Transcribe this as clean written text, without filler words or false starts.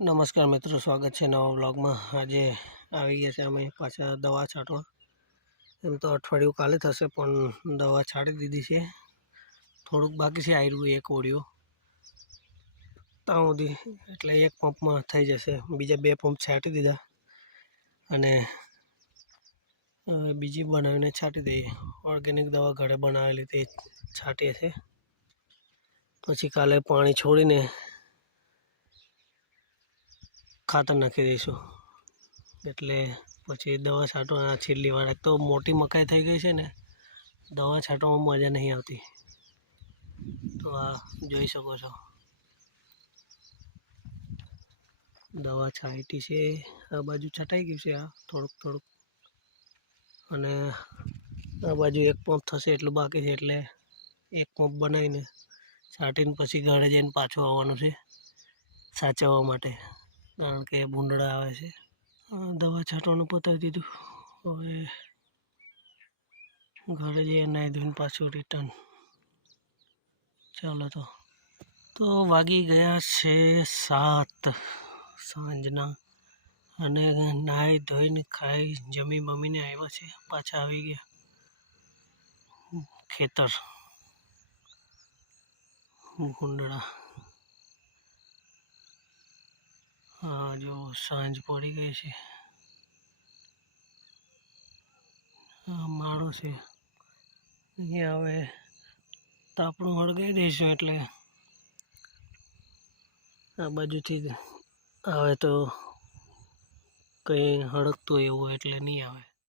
નમસ્કાર મિત્રો, સ્વાગત છે નવા વ્લોગમાં। આજે આવી ગયા છે અમે પાછા દવા છાંટવા। એમ તો અઠવાડિયું કાલે થશે પણ દવા છાંટી દીધી છે। થોડુંક બાકી છે આયરું એક ઓળિયો ત્યાં સુધી, એટલે એક પંપમાં થઈ જશે। બીજા બે પંપ છાંટી દીધા અને બીજી બનાવીને છાંટી દઈએ। ઓર્ગેનિક દવા ઘરે બનાવેલી તે છાંટીએ છે। પછી કાલે પાણી છોડીને ખાતર નાખી દઈશું। એટલે પછી દવા છાંટવાના છેલ્લી વાર તો મોટી મકાઈ થઈ ગઈ છે ને, દવા છાંટવામાં મજા નહીં આવતી। તો આ જોઈ શકો છો, દવા છાંટી છે। આ બાજુ છટાઈ ગયું છે, આ થોડુંક અને આ બાજુ એક પંપ થશે એટલું બાકી છે। એટલે એક પંપ બનાવીને છાંટીને પછી ઘરે જઈને પાછું આવવાનું છે સાચવવા માટે, કારણ કે ભૂંડડા આવે છે। દવા છાંટવાનું પતાવી દીધું, હવે ઘરે જઈએ નાહી ધોઈને પાછું રિટર્ન। ચાલો તો વાગી ગયા છે 7 સાંજના, અને નાહી ધોઈને ખાઈ જમી બમીને આવ્યા છે। પાછા આવી ગયા ખેતર ભૂંડડા। હા, જો સાંજ પડી ગઈ છે। આ માળો છે, અહીંયા હવે તાપણું હળગાવી દઈશું। એટલે આ બાજુથી આવે તો કંઈ હળગતું એવું એટલે નહીં આવે।